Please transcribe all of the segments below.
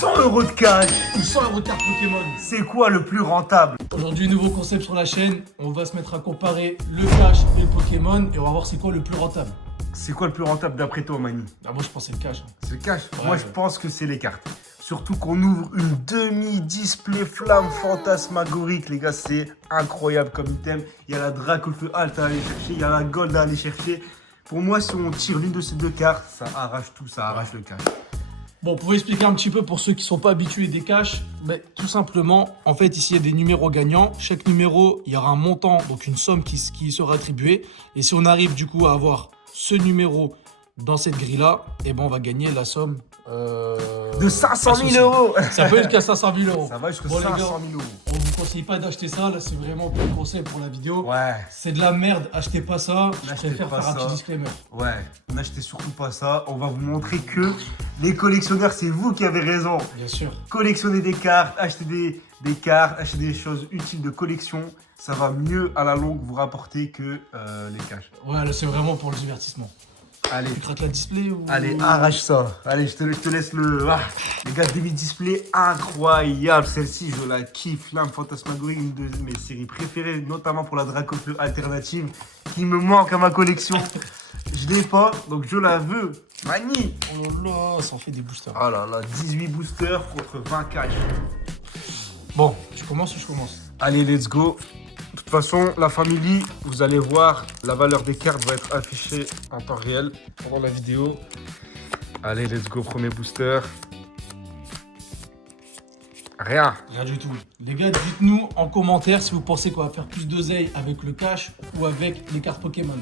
100 euros de cash. Ou 100 euros de carte Pokémon. C'est quoi le plus rentable? Aujourd'hui, nouveau concept sur la chaîne. On va se mettre à comparer le cash et le Pokémon et on va voir c'est quoi le plus rentable. C'est quoi le plus rentable d'après toi, Mani? Ah, moi, je pense que c'est le cash. C'est le cash. Ouais, Moi, ouais. je pense que c'est les cartes. Surtout qu'on ouvre une demi-display flamme fantasmagorique, les gars, c'est incroyable comme item. Il y a la Dracofeu Alt à aller chercher, il y a la Gold à aller chercher. Pour moi, si on tire l'une de ces deux cartes, ça arrache tout, ça arrache le cash. Bon, pour expliquer un petit peu pour ceux qui ne sont pas habitués des cash, ben, tout simplement, en fait, ici, il y a des numéros gagnants. Chaque numéro, il y aura un montant, donc une somme qui sera attribuée. Et si on arrive du coup à avoir ce numéro dans cette grille-là, eh ben, on va gagner la somme De 500 000 euros. Ça peut être jusqu'à 500 000 euros. Ça va jusqu'à Bon, les 500 gars, 000 euros. on vous conseille pas d'acheter ça, là, c'est vraiment pour le conseil pour la vidéo. Ouais, C'est de la merde, achetez pas ça. Je N'achetez préfère pas faire un ça. petit disclaimer. ouais. N'achetez surtout pas ça. On va vous montrer que les collectionneurs, c'est vous qui avez raison. Bien sûr. Collectionnez des cartes, achetez des cartes, achetez des choses utiles de collection. Ça va mieux à la longue vous rapporter que les cash. Ouais, là, c'est vraiment pour le divertissement. Allez. Tu craques la display ou... Allez, arrache ça. Allez, je te laisse le... Ah, les gars, demi-display incroyable. Celle-ci, je la kiffe. Flamme fantasmagorique, une de mes séries préférées, notamment pour la Dracofeu alternative, qui me manque à ma collection. Je l'ai pas, donc je la veux. Mani. Oh là là, ça en fait des boosters. Oh là là, 18 boosters contre 20 cash. Bon, tu commences ou je commence? Allez, let's go. De toute façon, la famille, vous allez voir, la valeur des cartes va être affichée en temps réel pendant la vidéo. Allez, let's go, premier booster. Rien. Rien du tout. Les gars, dites-nous en commentaire si vous pensez qu'on va faire plus d'oseille avec le cash ou avec les cartes Pokémon.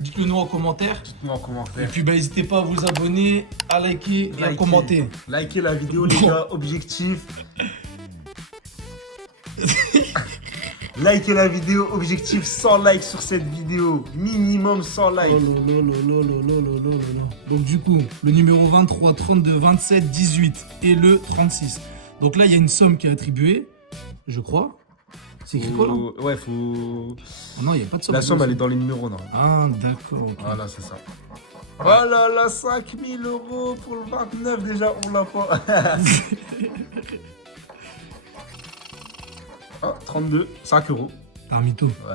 Dites-le nous en commentaire. Dites-nous en Et commentaire. puis, bah, n'hésitez pas à vous abonner, à liker et à commenter. Likez la vidéo, les gars, objectif. Likez la vidéo, objectif 100 likes sur cette vidéo. Minimum 100 Oh likes. là là là là là là là là là. Donc du coup, le numéro 23, 32, 27, 18 et le 36. Donc là, il y a une somme qui est attribuée, je crois. C'est écrit quoi là? Ouais, faut... Oh non, il n'y a pas de somme. La somme, elle est dans les numéros, non? Ah, d'accord. Ok. Voilà, c'est ça. Oh là là, 5 000 euros pour le 29 déjà, on l'a pas. Ah, 32, 5 euros. T'as un mytho. Ouais.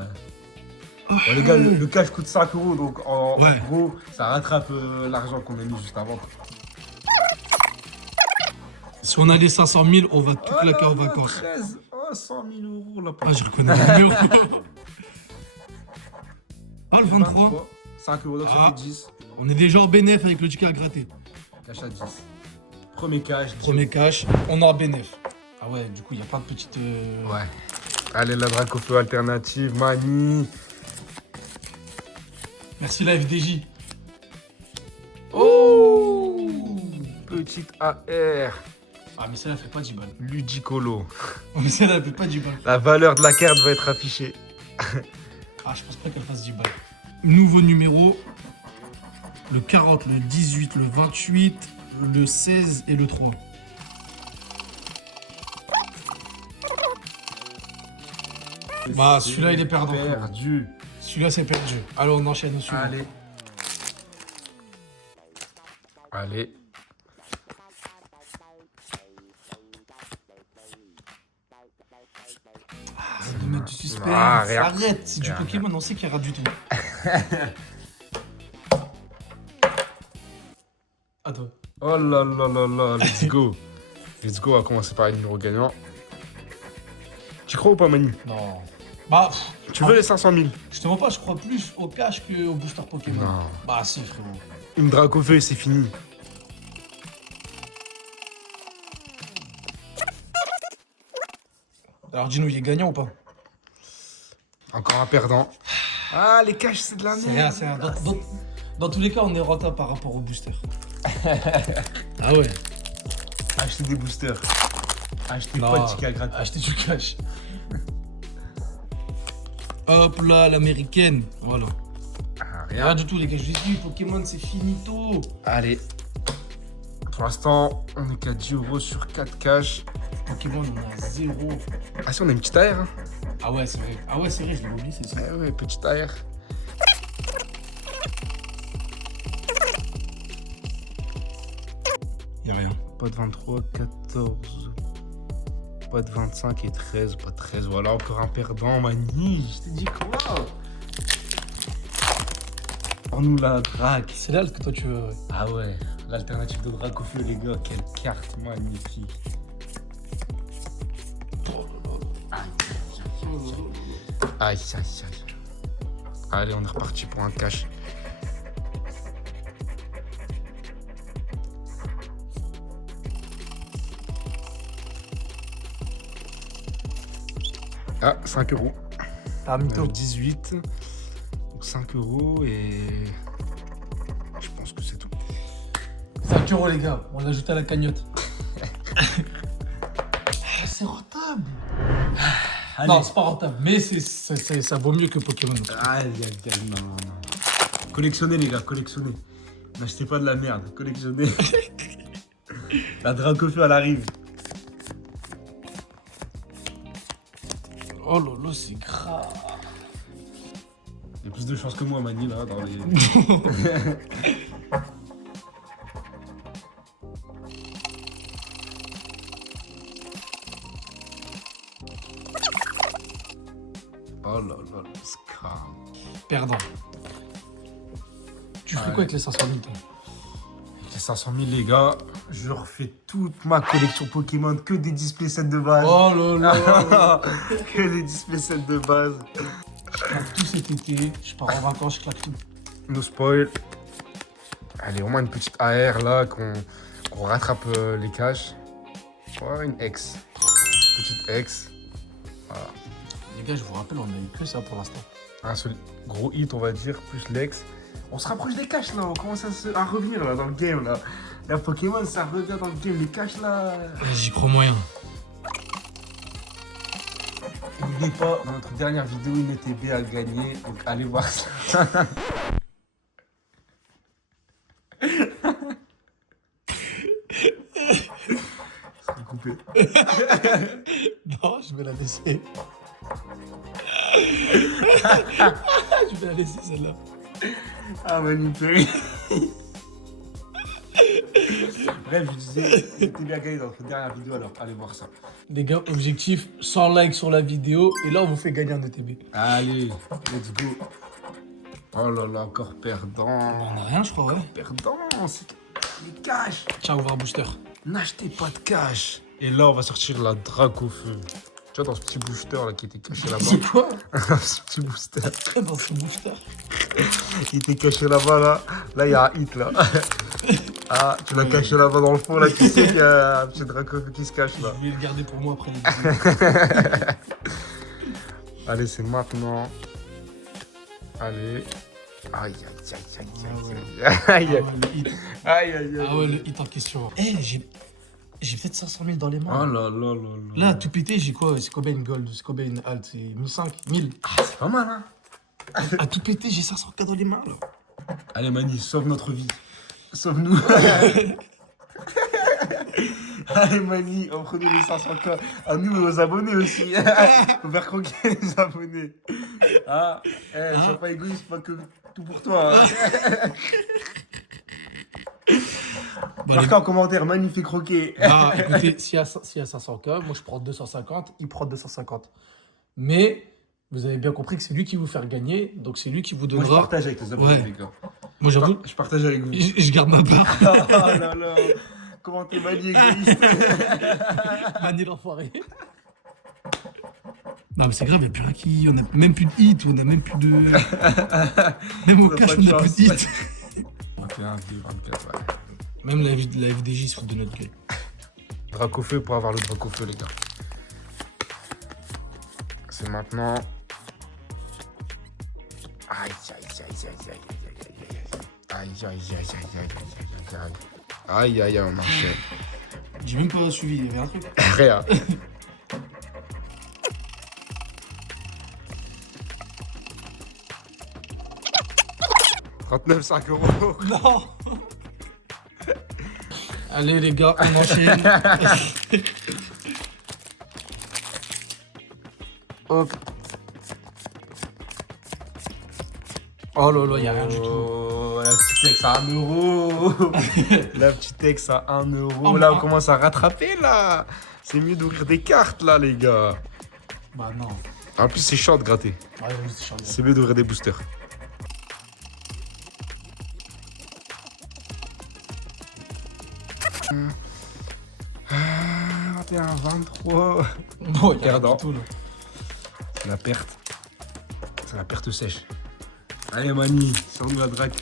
Bon, les gars, le cash coûte 5 euros, donc en Ouais. gros, ça rattrape l'argent qu'on a mis juste avant. Si on a les 500 000, on va tout Oh claquer là en là, vacances. 13, oh, 100 000 euros là. Ah, je reconnais le numéro. Ah, le 23. 5 euros, donc ça Ah. fait 10. On est déjà en bénéf avec le ticket à gratter. Cash à 10. Premier cash, 10 Premier cash, on est en bénéf. Ah ouais, du coup, il y a plein de petites... Ouais. Allez, la Dracofeu alternative, Mani. Merci la FDJ. Oh, petite AR. Ah, mais celle-là fait pas 10 balles. Ludicolo. Oh, mais celle-là fait pas 10 balles. La valeur de la carte va être affichée. Ah, je pense pas qu'elle fasse 10 balles. Nouveau numéro. Le 40, le 18, le 28, le 16 et le 3. Bah, celui-là, il est perdant. Perdu. Celui-là, c'est perdu. Allez, on enchaîne au suivant. Allez. Allez. Arrête de mettre du suspense. Ah, rien. Arrête, c'est du Rien, Pokémon, on sait qu'il y aura du tout. À toi. Oh là là là là, let's go. Let's go, on va commencer par les numéros gagnants. Tu crois ou pas, Manu? Non. Bah, Tu veux les 500 000? je te mens pas, je crois plus au cash qu'au booster Pokémon. Non. Bah, si, frérot. Une Dracofeu et c'est fini. Alors, dis-nous, il est gagnant ou pas? Encore un perdant. Ah, les cash, c'est de la C'est merde. rien, c'est rien. Dans tous les cas, on est rentable par rapport au booster. Ah ouais. Achetez des boosters. Achetez Non, pas de ticket à gratter. acheter du cash. Hop là, l'américaine. Voilà. Ah, Rien rien. du tout, les gars. Je vous ai dit, Pokémon, c'est finito. Allez. Pour l'instant, on est qu'à 10 euros sur 4 cash. Pokémon, on a 0. Ah si, on a une petite AR. Hein. Ah ouais, c'est vrai. Ah ouais, c'est vrai, je l'ai oublié, c'est ça. Ouais, petite AR. Y'a rien. Pas de 23, 14. Pas de 25 et 13. Pas de 13. Voilà, encore un perdant, Mani. Je t'ai dit quoi? On nous la drague. C'est là que toi tu veux. Ouais. Ah ouais, l'alternative de drague au feu, les gars. Quelle carte magnifique. Aïe, aïe, aïe. Allez, on est reparti pour un cash. Ah, 5 euros. Ah, mytho. 18. Donc 5 euros et. Je pense que c'est tout. 5 euros, les gars. On l'ajoute à la cagnotte. C'est rentable. Allez. Non, c'est pas rentable, mais ça vaut mieux que Pokémon. Aïe, aïe, aïe, non, non. Collectionnez, les gars, collectionnez. N'achetez pas de la merde, collectionnez. La drague au feu, elle arrive. Oh là là, c'est grave. Il y a plus de chance que moi, Mani, là, dans les. Oh là là, le scam. Perdant. Tu fais Ouais. quoi avec les 500 000 toi? Les 500 000, les gars, je refais toute ma collection Pokémon, que des display sets de base. Oh là là. Que des display sets de base. Je claque tout cet été, je pars en vacances, je claque tout. No spoil. Allez, au moins une petite AR là, qu'on rattrape les caches. Ouais, une X. Petite X. Voilà. Les gars, je vous rappelle, on a eu que ça pour l'instant. Un seul gros hit, on va dire, plus l'X. On se rapproche des caches là, on commence à revenir là dans le game là. La Pokémon, ça revient dans le game. Les caches là. J'y crois moyen. N'oubliez pas, dans notre dernière vidéo, une ETB a gagné, donc allez voir ça. C'est coupé. Non, je vais la laisser. Je vais la laisser celle-là. Ah, manipulé. Bref, je disais, ETB a gagné dans notre dernière vidéo, alors allez voir ça. Les gars, objectif 100 likes sur la vidéo et là on vous fait gagner un ETB. Allez, let's go. Oh là là, encore perdant. On a rien, je crois, ouais. Perdant, c'est les caches. Ciao, voir booster. N'achetez pas de cash. Et là, on va sortir la drague au feu. Tu vois, dans ce petit booster là qui était caché là-bas. C'est quoi? Ce petit booster Dans ce booster. qui était caché là-bas là. Là, il y a un hit là. Ah, tu l'as caché là-bas dans le fond là. Qui sait qu'il y a un petit drague au feu qui se cache là. Je vais le garder pour moi après les vidéos. Allez, c'est maintenant. Allez. Aïe, aïe, aïe, aïe, aïe, aïe, Ah ouais, le hit. aïe, aïe, aïe. Ah ouais, le hit en question. Eh, j'ai peut-être 500 000 dans les mains. Oh là là là là. Là, tout pété, j'ai quoi? C'est combien une gold? C'est combien une alt? C'est 1500, 1000. Ah, c'est pas mal, hein. À tout pété, j'ai 500K dans les mains, là. Allez, Mani, sauve notre vie. Sauve-nous. Allez, Mani, prenez les 500K. À nous et aux abonnés aussi. Faut faire croquer les abonnés. Ah, sois pas égoïste, pas que tout pour toi. Hein. Bon, Marquez en commentaire, Mani fait croquer. Ah, écoutez, s'il y a 500K, moi je prends 250, il prend 250. Mais vous avez bien compris que c'est lui qui vous faire gagner, donc c'est lui qui vous Moi, je donnera. partage avec les abonnés, Ouais. les gars. Moi j'avoue, Je partage avec vous. je garde ma part. Oh là là. Comment t'es Mani égoïste. Mani l'enfoiré. Non mais c'est grave, il n'y a plus rien qui. On a même plus de hit, on a même plus de. Même au On a cash, pas de on a plus de chance. hit. 21, 24, ouais. Même la FDJ se fout de notre gueule. Drac au feu pour avoir le drac au feu, les gars. C'est maintenant. Aïe, aïe, aïe, aïe, aïe, aïe, aïe, aïe, aïe, aïe, aïe, aïe, aïe, aïe, aïe, on enchaîne. J'ai même pas suivi, il y avait un truc. Réa. « 39,5 euros. Non. Allez les gars, on enchaîne. Hop. Oh là là, y a rien du tout. Oh, la petite ex à 1 euro. La petite ex à 1 euro. Oh, Là, mais- on commence à rattraper, là. C'est mieux d'ouvrir des cartes, là, les gars. Bah non. En plus, c'est chiant de gratter. Ouais, oui, c'est chiant. C'est mieux d'ouvrir des boosters. Ah, 21, 23. Non, y a rien Perdant. du tout là. C'est la perte. C'est la perte sèche. Allez, Mani, sors-nous la drague.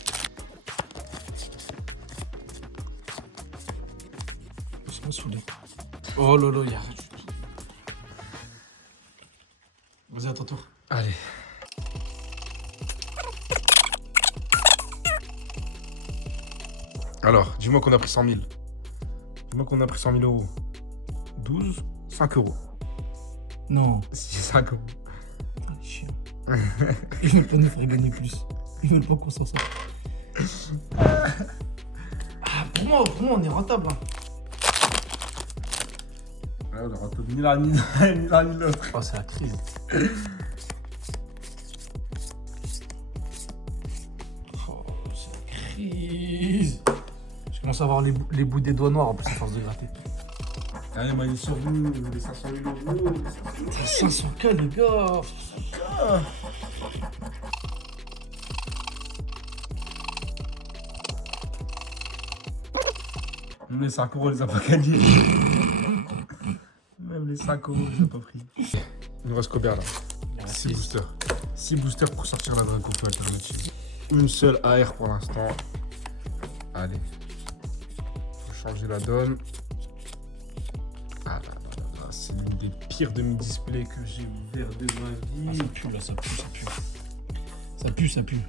Laisse-moi saouler. Oh là là, y a rien du tout. Vas-y, à ton tour. Allez. Alors, dis-moi qu'on a pris 100 000. Dis-moi qu'on a pris 100 000 euros. 12, 5 euros. Non. 6, 5 euros. Ah, les chiens. Ils veulent pas nous faire gagner plus. Ils veulent pas qu'on s'en sorte. Ah, pour moi, on est rentable. Hein. Ouais, on aura ni l'un ni l'un ni l'autre. Oh, c'est la crise. Oh, c'est la crise. Je commence à avoir les bouts des doigts noirs en plus à force de gratter. Allez, Mani, sors-nous les 500 000 euros. 500K les gars. Même les 5 euros, on les a pas gagnés. Même les 5 euros, on les a pas pris. Il nous reste combien là? 6 boosters. 6 boosters pour sortir la Draco Feu alternative. Une seule AR pour l'instant. Allez. Faut changer la donne. Ah là là là là, c'est l'une des pires demi-displays que j'ai ouvert de ma Ah, vie. ça pue là, ça pue, ça pue. Ça pue, ça pue.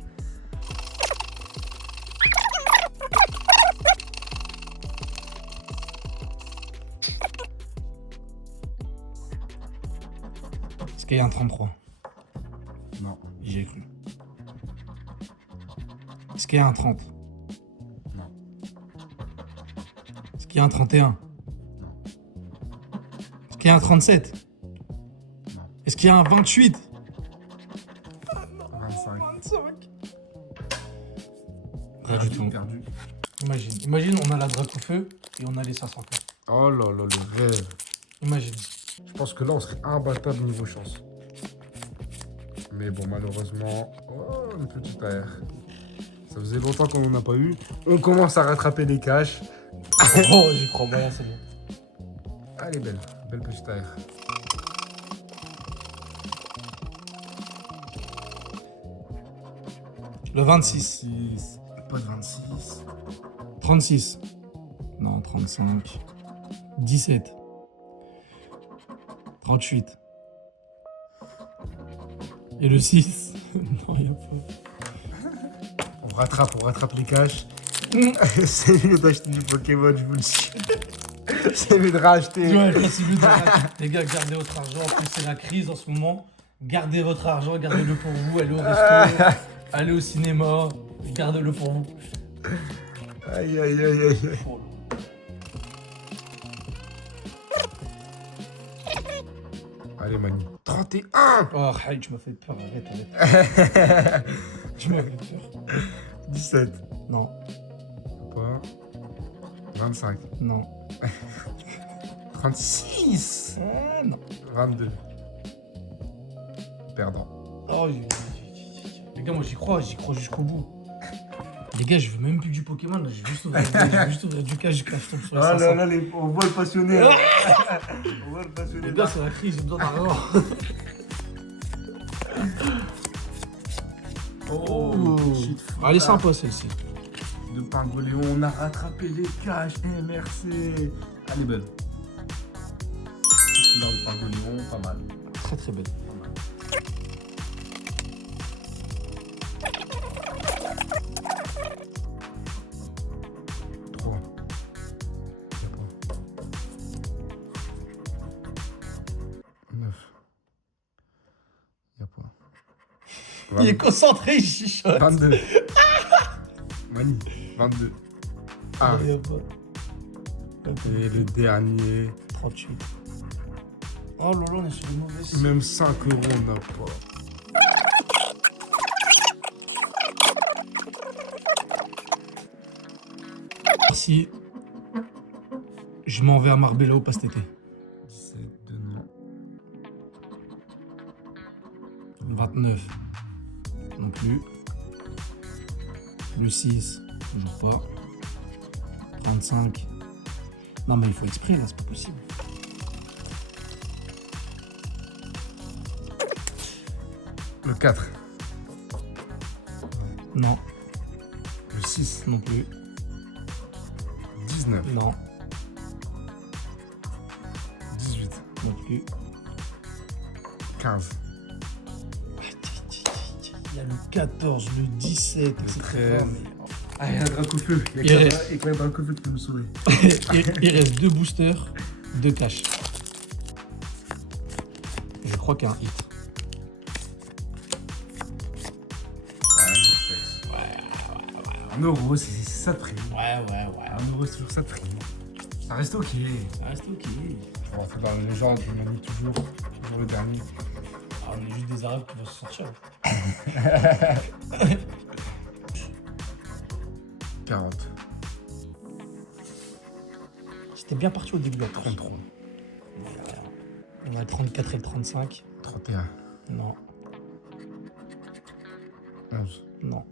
Est-ce qu'il y a un 33? Non. J'y ai cru. Est-ce qu'il y a un 30? Non. Est-ce qu'il y a un 31? Non. Est-ce qu'il y a un 37? Non. Est-ce qu'il y a un 28? 25. 25. Rien du tout. Perdu. Imagine, on a la drape au feu et on a les 500K. Oh là là, le rêve. Imagine. Je pense que là, on serait imbattable niveau chance. Mais bon, malheureusement, oh, une petite AR. Ça faisait longtemps qu'on n'en a pas eu. On commence à rattraper les caches. Oh, j'y crois moyen, c'est bon. Elle est belle, belle petite AR. Le 26. 26. Pas de 26. 36. Non, 35. 17. 38. Et le 6. Non, il n'y a pas. On rattrape les caches. C'est mieux d'acheter du Pokémon, je vous le dis. C'est mieux de racheter. Ouais, là, c'est mieux de racheter. Les gars, gardez votre argent. En plus, c'est la crise en ce moment. Gardez votre argent, gardez-le pour vous. Allez au resto, allez au cinéma. Gardez-le pour vous. Aïe, aïe, aïe, aïe, aïe. Allez, Mani. 31. Oh, Haït, tu m'as fait peur. Arrête. Tu m'as fait peur. 17. Non, Pas. 25. non. 36. Ah, non. 22. Perdant. Oh, les gars, moi j'y crois jusqu'au bout. Les gars, je veux même plus du Pokémon, là, je veux juste ouvrir du cash, je tombe sur les 500. Ah là là, on voit le passionné. hein. On voit le passionné. Les gars, c'est la crise, j'ai besoin d'argent. Oh, shit. Elle est sympa celle-ci. De Pingoléon, on a rattrapé les caches. MRC. Elle est belle. Là, de Pingoléon, pas mal. Très très belle. Pas mal. Trois. Y a pas. 9. Y a pas. Il est concentré, il chichote. 22. Mani, 22. Ah, Il y a pas. et le dernier, 38. Oh là là, on est sur une mauvaise. même 5 euros, on n'a pas. ici, je m'en vais à Marbella au Pastété. 17 de non. 29, non plus. Le 6, toujours pas. 35. Non mais il faut exprès là, c'est pas possible. Le 4. Non, Le 6. non plus. 19. Non, 18. non plus. 15. Il y a le 14, le 17, etc. 13. Mais- Ah, il y a un Dracofeu. Il Il y a reste- quand même un Dracofeu qui peut me sauver. il reste 2 boosters, 2 cash. Je crois qu'il y a un hit. Un euro, c'est ça de prix. Ouais. Un euro, c'est toujours ça de prix. Ça reste ok. Ça reste ok. On va faire dans les légendes, on a mis toujours le dernier. Ah, on est juste des arabes qui vont se sortir. 40. C'était bien parti au début, attends. 33. On a le 34 et le 35. 31. Non, 11. non.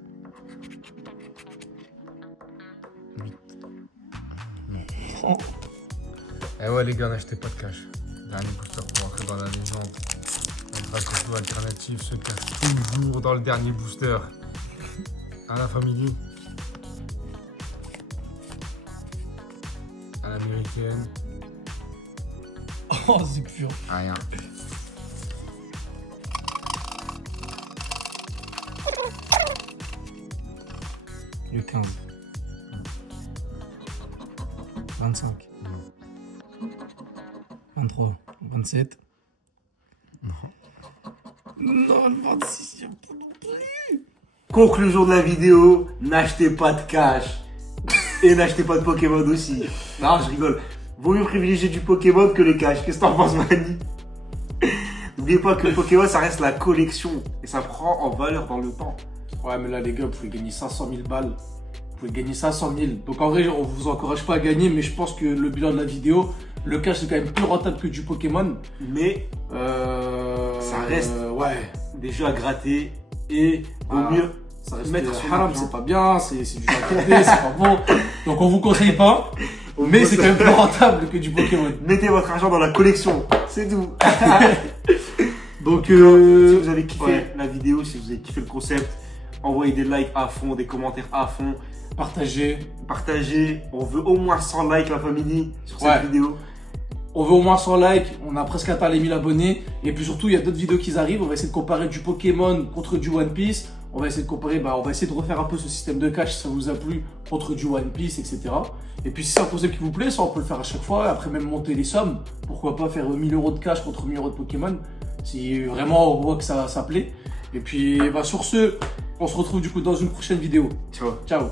8. Oh. Eh ouais les gars, n'achetez pas de cash. Dernier booster pour entrer dans la légende. Un Dracofeu alternatif se cache toujours dans le dernier booster. À la famille. À l'américaine. Oh, c'est pur. Rien. Le 15. 25. 23. 27. Non, le 26, il y a pas non plus. Conclusion de la vidéo, n'achetez pas de cash. Et n'achetez pas de Pokémon aussi. Non, je rigole. Vaut mieux privilégier du Pokémon que les cash. Qu'est-ce que t'en penses, Mani? N'oubliez pas que le Pokémon, ça reste la collection. Et ça prend en valeur dans le temps. Ouais, mais là, les gars, vous pouvez gagner 500 000 balles. Vous pouvez gagner 500 000. Donc, en vrai, on vous encourage pas à gagner, mais je pense que le bilan de la vidéo, le cash, c'est quand même plus rentable que du Pokémon. Mais ça reste Ouais. des jeux à gratter. Et vaut Voilà. mieux Ça reste mettre son haram, argent. c'est pas bien, c'est du jeu à côté, c'est pas bon. Donc, on vous conseille pas. On Mais vous c'est quand même plus rentable que du Pokémon. Mettez votre argent dans la collection. C'est tout. Donc, Si vous avez kiffé ouais. la vidéo, si vous avez kiffé le concept, envoyez des likes à fond, des commentaires à fond. partagez. Partagez. On veut au moins 100 likes, la famille, sur Ouais. cette vidéo. On veut au moins 100 likes, on a presque atteint les 1000 abonnés. Et puis surtout, il y a d'autres vidéos qui arrivent. On va essayer de comparer du Pokémon contre du One Piece. On va essayer de comparer, on va essayer de refaire un peu ce système de cash si ça vous a plu contre du One Piece, etc. Et puis si c'est un concept qui vous plaît, ça on peut le faire à chaque fois. Après même monter les sommes. Pourquoi pas faire 1000 euros de cash contre 1000 euros de Pokémon. Si vraiment on voit que ça plaît. Et puis sur ce, on se retrouve du coup dans une prochaine vidéo. Ciao. Ciao.